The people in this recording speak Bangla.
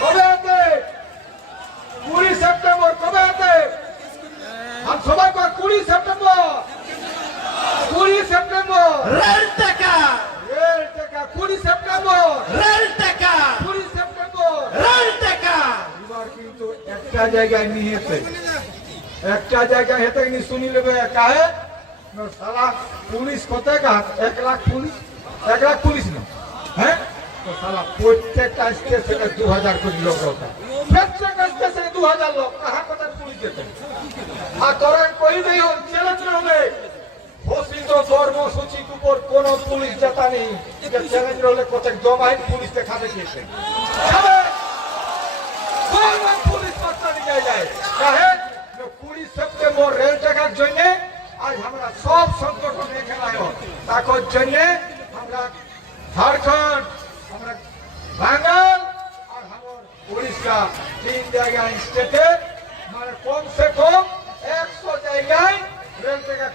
কবে আছে কুড়ি সেপ্টেম্বর কবে আছে আর সবাই কয় কুড়ি সেপ্টেম্বর। কুড়ি সেপ্টেম্বর। রেল টাকা। রেল টাকা কুড়ি সেপ্টেম্বর। রেল টাকা। কুড়ি সেপ্টেম্বর। রেল টাকা। এবার কিন্তু একটা জায়গায় নিয়েছে একটা জায়গায় হেতে নি শুনি লেবে কাহে? না সালা পুলিশ কত এক লাখ পুলিশ? এক লাখ পুলিশ না। হ্যাঁ? তো সালা প্রত্যেকটা স্টেশনে দু হাজার কোটি লোক রয়েছে। প্রত্যেকটা স্টেশনে দু হাজার লোক কথা কোন পুলিশ জেতা নেই। জমাই পুলিশ দেখাবে গিয়েছে ঝাড়খণ্ড আমরা বাঙ্গাল আর আমার উড়িষ্যা। তিন জায়গায় স্টেটে মানে কমসে কম একশো জায়গায় রেল টাকা